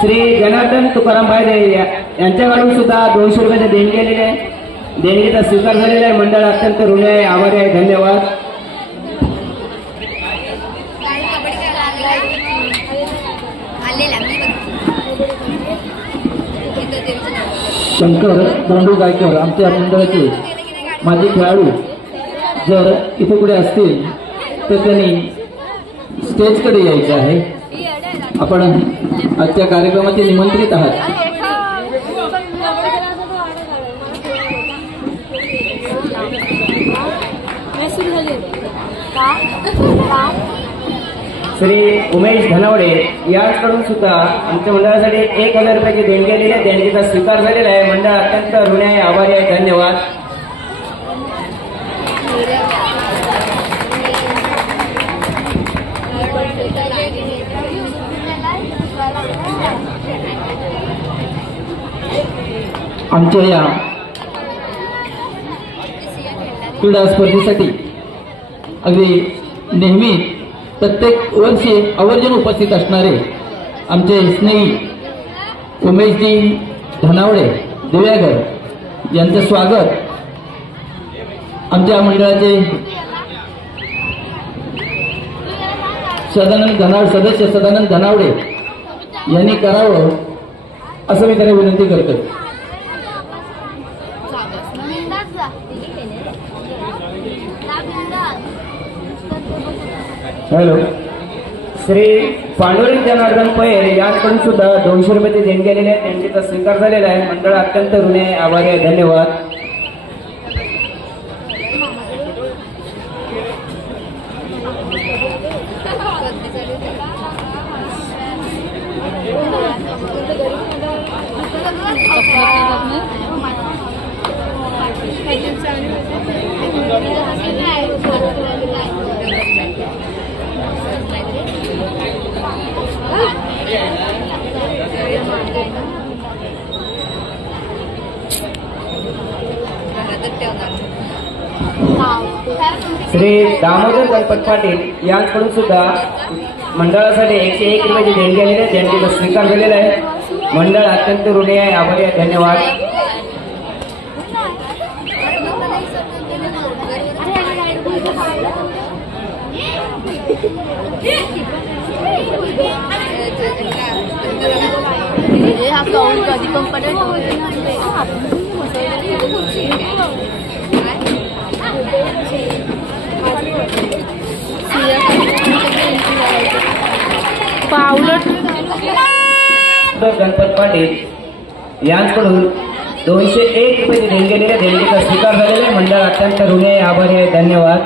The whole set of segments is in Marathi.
श्री जनार्दन तुकाराम भायदे यांच्याकडून सुद्धा 200 रुपयाचे देणगी आलेले आहे. देणगीचा स्वीकार झालेला आहे. मंडळ अत्यंत ऋणी आहे, आभारी आहे. धन्यवाद. शंकर दांडू गायकर आमच्या मंडळाचे माजी खेळाडू जर इथे कुठे असतील तर त्यांनी स्टेजकडे यायचे आहे. आपण आजच्या कार्यक्रमाचे निमंत्रित आहात. श्री उमेश धनावडे यांच्याकडून सुद्धा आमच्या मंडळासाठी 1000 रुपयाची देणगी आलेली आहे. देणगीचा स्वीकार झालेला आहे. मंडळ अत्यंत ऋणी आहे, आभारी आहे. धन्यवाद. आमच्या या क्रीडा स्पर्धेसाठी अगदी नेहमी प्रत्येक वर्षी आवर्जून उपस्थित असणारे आमचे स्नेही उमेशजी धनावडे दिव्यागर यांचं स्वागत आमच्या मंडळाचे सदस्य सदानंद धनावडे यांनी करावं असं मी त्यांना विनंती करतो. हॅलो. श्री पांडुरंग जनार्दन पै यांच्याकडून सुद्धा 200 रुपयाचे देणगी आलेले आहे. त्यांचा स्वीकार झालेला आहे. मंडळ अत्यंत ऋणी आहे, आभारी आहे. धन्यवाद. श्री दामोदर गणपत पाटील यांच्याकडून सुद्धा मंडळासाठी 101 रुपयाची देणगी आलेली आहे. देणगीचा स्वीकार झालेला आहे. मंडळ अत्यंत ऋणी आहे, आभारी आहे. धन्यवाद. गणपत पाटील यांच्याकडून 201 रुपयाची देणगी आलेली आहे. देणगीचा स्वीकार झालेला आहे. मंडळ अत्यंत ऋणी आहे, आभारी आहे. धन्यवाद.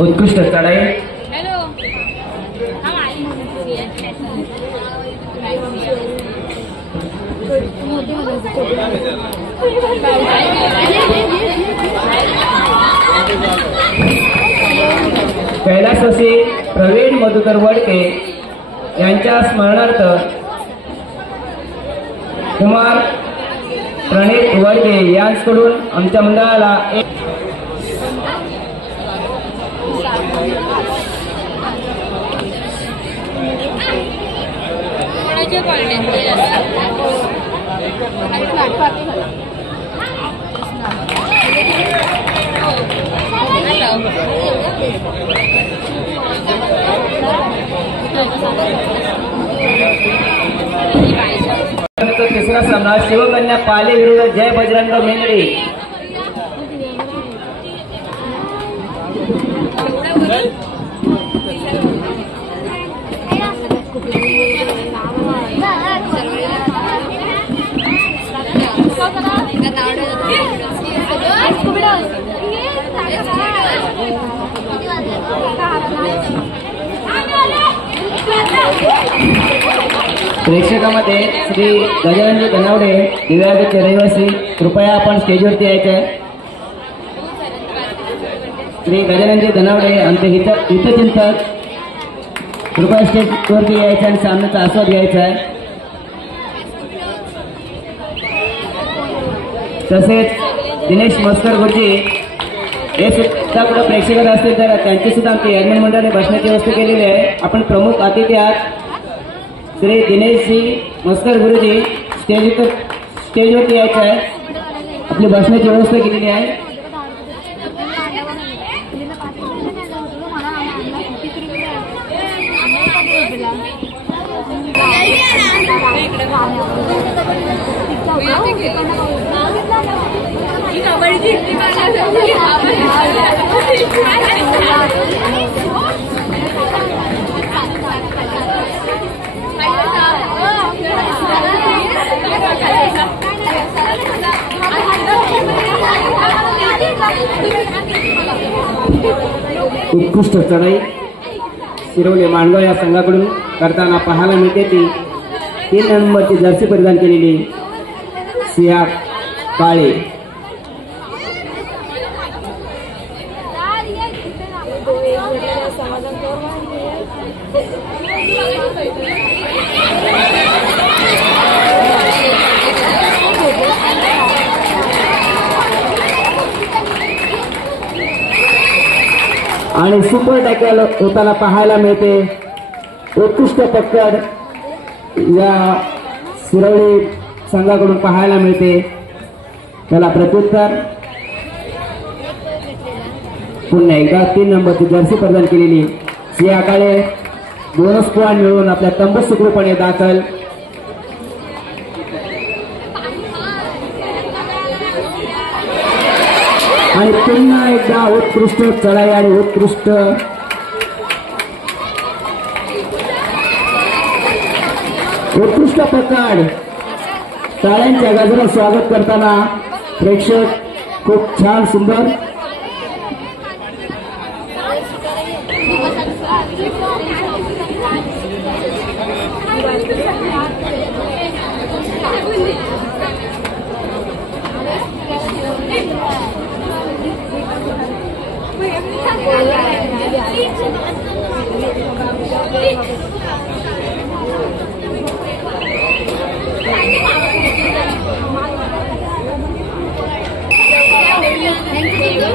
उत्कृष्ट चढाई. कैलासवासी प्रवीण मधुकर वडके यांच्या स्मरणार्थ कुमार प्रणित वडके यांच्याकडून आमच्या मंडळाला तिसरा सामना शिवकन्या पाले विरुद्ध जय बजरंग मेंगडे. प्रेक्षकामध्ये श्री गजानन धनावडे दिव्यांगचे रहिवासी, कृपया आपण स्टेजवरती यायचे. श्री गजाननजी धनावडे आमचे हितचिंतक कृपया स्टेजवरती यायचं आणि सामन्याचा आस्वाद घ्यायचा आहे. तसेच दिनेश मस्कर गुरुजी हे सुद्धा कुठं प्रेक्षकात असतील तर त्यांची सुद्धा आमची ॲडमिन मंडळाने बसण्याची व्यवस्था केलेली आहे. आपण प्रमुख अतिथी आहात श्री दिनेशजी मस्कर गुरुजी स्टेजवरती यायचं आहे. आपली बसण्याची व्यवस्था केलेली आहे. उत्कृष्ट चढाई शिरवले मांडगाव या संघाकडून करताना पाहायला मिळते ती 3 नंबरची जर्सी परिधान केलेली सिया काळे. आणि सुपर टॅकल होताना पाहायला मिळते. उत्कृष्ट पकड या शिरवली संघाकडून पाहायला मिळते. त्याला प्रत्युत्तर पुन्हा एकदा 3 नंबरची जर्सी प्रदान केलेली सिया काळे बोनस पॉइंट मिळवून आपल्या तंबू सुखरूपणे दाखल. आणि पुन्हा एकदा उत्कृष्ट चढाई आणि उत्कृष्ट पकड. टाळ्यांच्या गजरात स्वागत करताना प्रेक्षक खूप छान सुंदर.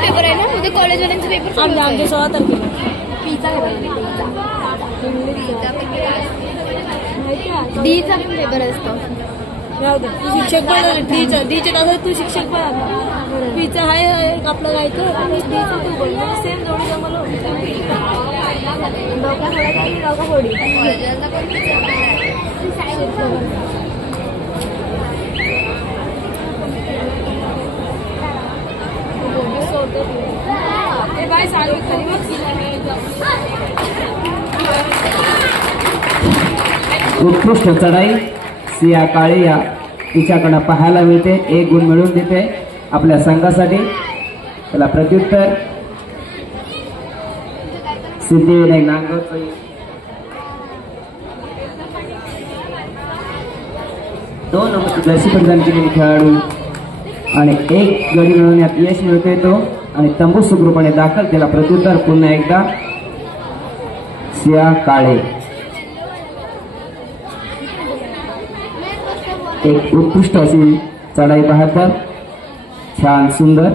पेपर आहे ना उद्या कॉलेजवाल्यांचे पेपर आमच्या 16 तारखेला डीचा पण पेपर असतो. शिक्षक पण डीचे कसं तू शिक्षक पण आता पीचा आहे आपलं गायचं आणि डीचं तू बोल सेम दोन्ही जमलं होडी. उत्कृष्ट चढाई सिया काळे या तिच्याकडे पाहायला मिळते. 1 गुण मिळवून देते आपल्या संघासाठी. त्याला प्रत्युत्तर सिद्धिविनायक नांगरचं 2 नंबरची जर्सी प्रदान केलेली खेळाडू आणि 1 गडी मिळवण्यात यश मिळतोय तो आणि तंबू सुखरूपणे दाखल. त्याला प्रत्युत्तर पुन्हा एकदा सिया काळे. एक उत्कृष्ट अशी चढाई पाहतात. छान सुंदर.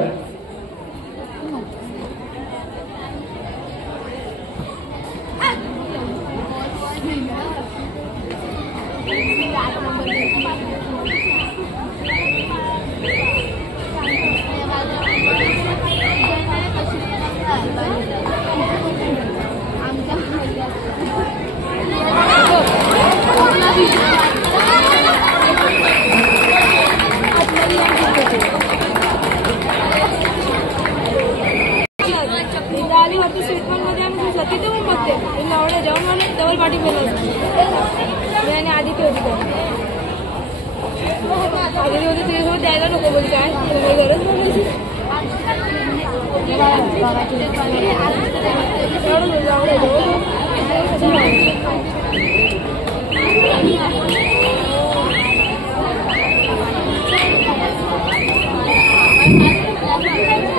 द्यायला नको बोल काय गरज नाही.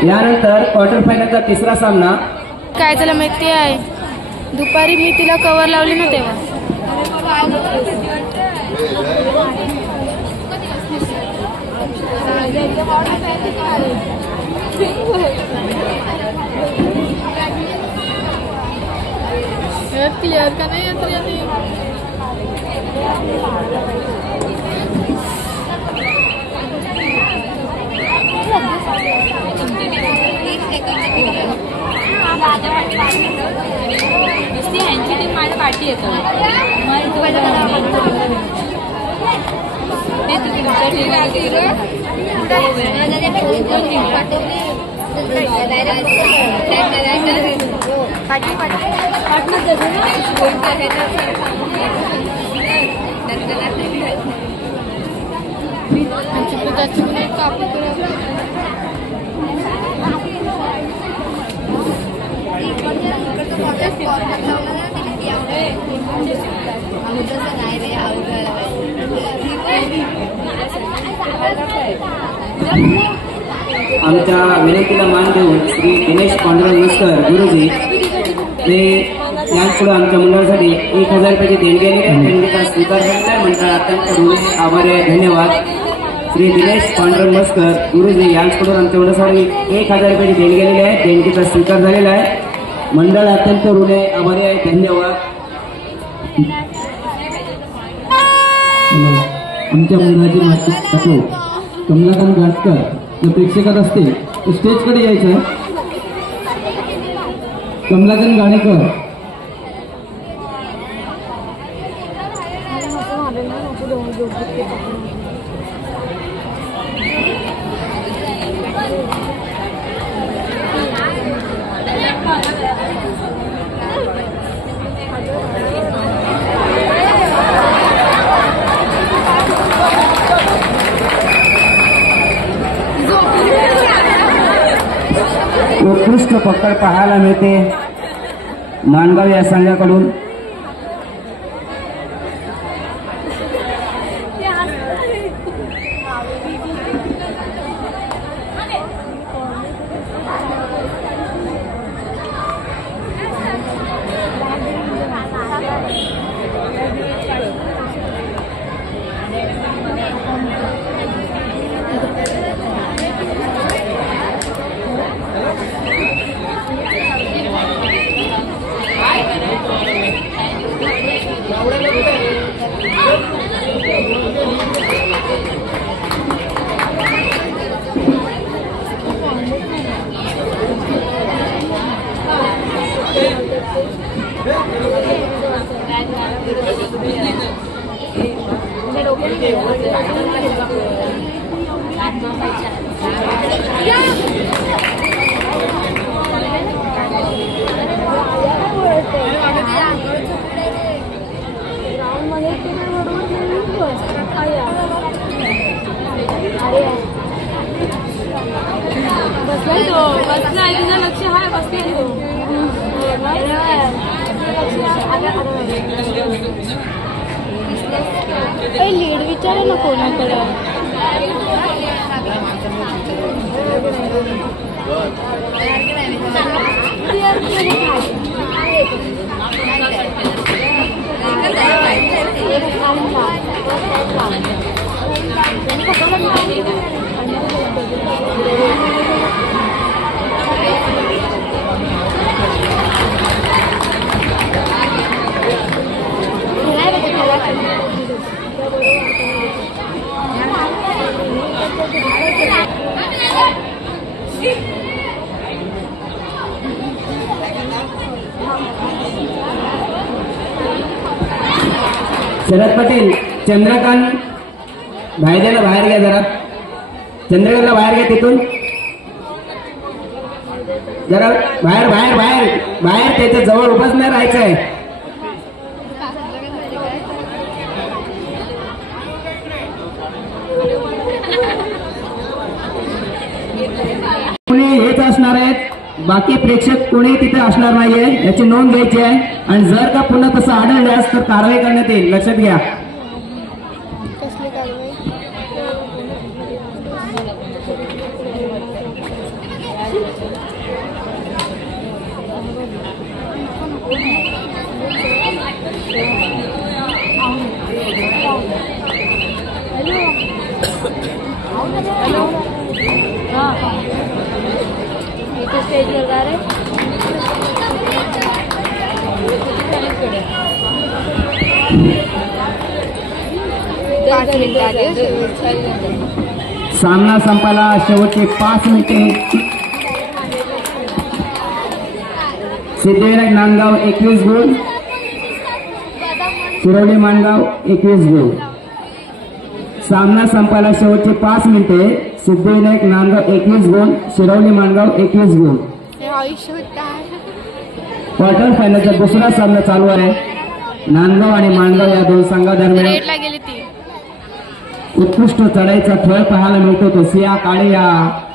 यानंतर क्वार्टर फायनलचा तिसरा सामना. काय त्याला माहिती आहे, दुपारी मी तिला कवर लावली ना तेव्हा. क्लिअर का नाही येत रे. ह्यांची टीम माझ्या पाठी येतो. आमच्या विनंतीला मान देऊन श्री दिनेश पांडुरंग मस्कर गुरुजी ते यांच्यापुढे आमच्या मंडळासाठी 1000 रुपयाची देणगी आली. देणगीचा स्वीकार करताय. मंडळ अत्यंत ऋणी आभारी आहे. धन्यवाद. श्री दिनेश पांडुरंग मस्कर गुरुजी यांच्याकडून आमच्या मंडळासाठी 1000 रुपयाची देणगी आलेली आहे. देणगीचा स्वीकार झालेला आहे. मंडळ अत्यंत ऋणी आभारी आहे. धन्यवाद. आमच्या मंडळाचे मातृ कमलाकांत गाडकर जर प्रेक्षकात असतील तर स्टेजकडे यायचं. कमलाकांत गाणेकर. उत्कृष्ट पकड पाहायला मिळते मानगाव या संघाकडून. लक्ष आहे लीड विचारा ना कोणाकडे. शरद पाटील, चंद्रकांत भाईदेला बाहेर घ्या जरा. चंद्रकांतला बाहेर घ्या तिथून जरा. बाहेर बाहेर बाहेर बाहेर त्याच्या जवळ उभाच नाही राहायचं आहे. कोणी हेच असणार आहेत, बाकी प्रेक्षक कोणी तिथे असणार नाहीये याची नोंद घ्यायची आहे. आणि जर का पुन्हा तसं आढळल्यास तर कारवाई करण्यात येईल, लक्षात घ्या. हॅलो हां इथे स्टेजवर जा रे. सामना संपायला शेवटचे 5 मिनिटे. सिद्धिविनायक नांदगाव 21 गुण, शिरोली माणगाव 21 गुण. सामना संपायला शेवटचे 5 मिनिटे. सिद्धिविनायक नांदगाव 21 गुण, शिरोली माणगाव 21 गुण. क्वार्टर फायनलचा दुसरा सामना चालू आहे. नांदगाव आणि माणगाव या दोन संघादरम्यान उत्कृष्ट चढाईचा खेळ पाहायला मिळतो. तो सिया काळे या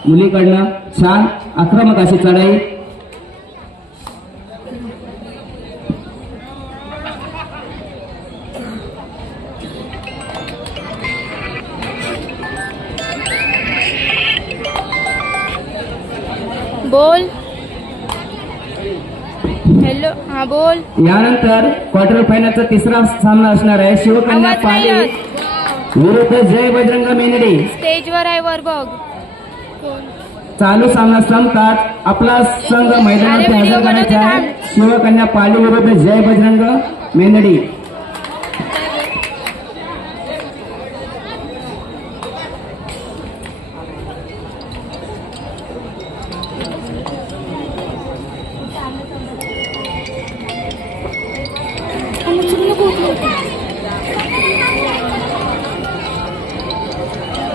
मुलीकडनं छान आक्रमक अशी चढाई. बोल. हॅलो हा बोल. यानंतर क्वार्टर फायनलचा तिसरा सामना असणार आहे. शिवकन्या पाली विरुद्ध जय बजरंग मेनडी. स्टेजवर आहे वर बघ. चालू सामना संपतात आपला संघ मैदानावरती हजर करायचा आहे. शिवकन्या पाली विरुद्ध जय बजरंग मेनडी.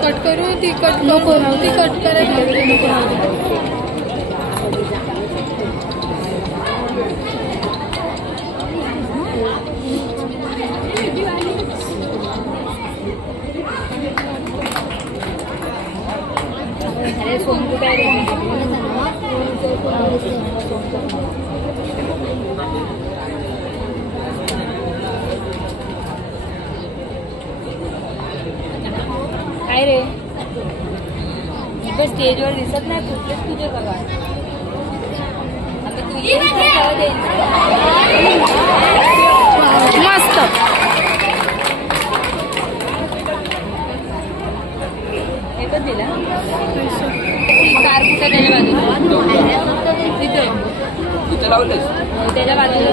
कट करू ती कट नको ती कट करायला काय रे स्टेजवर दिसत नाही कुठलेच तुझे बघा. मस्त एकच दिला कार कुठं त्याच्या बाजूला तिथे त्याच्या बाजूला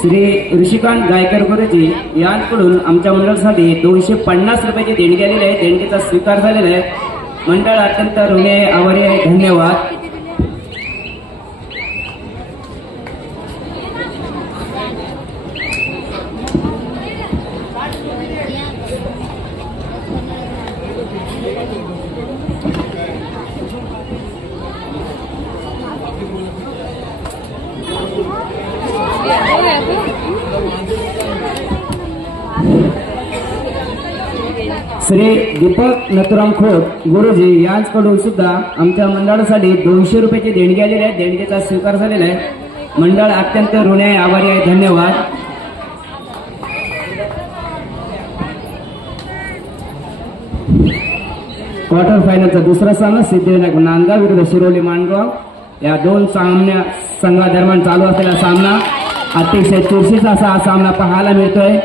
श्री ऋषिकांत गायकर गुरुजी यांकडून आमच्या मंडळासाठी 250 रुपयाची देणगी आलेली आहे. देणगीचा स्वीकार झालेला आहे. मंडळ अत्यंत ऋणी आहे, आभारी आहे. धन्यवाद. श्री दीपक नथुराम खोत गुरुजी यांकडून सुद्धा आमच्या मंडळासाठी 200 रुपयाची देणगी आलेली आहे. देणगीचा स्वीकार झालेला आहे. मंडळ अत्यंत ऋणी आहे, आभारी आहे. धन्यवाद. क्वार्टर फायनलचा दुसरा सामना सिद्धिविनायक नांदगाव विरुद्ध शिरोली माणगाव या दोन संघादरम्यान चालू असलेला सामना. अतिशय चुरशीचा असा हा सामना पाहायला मिळतोय.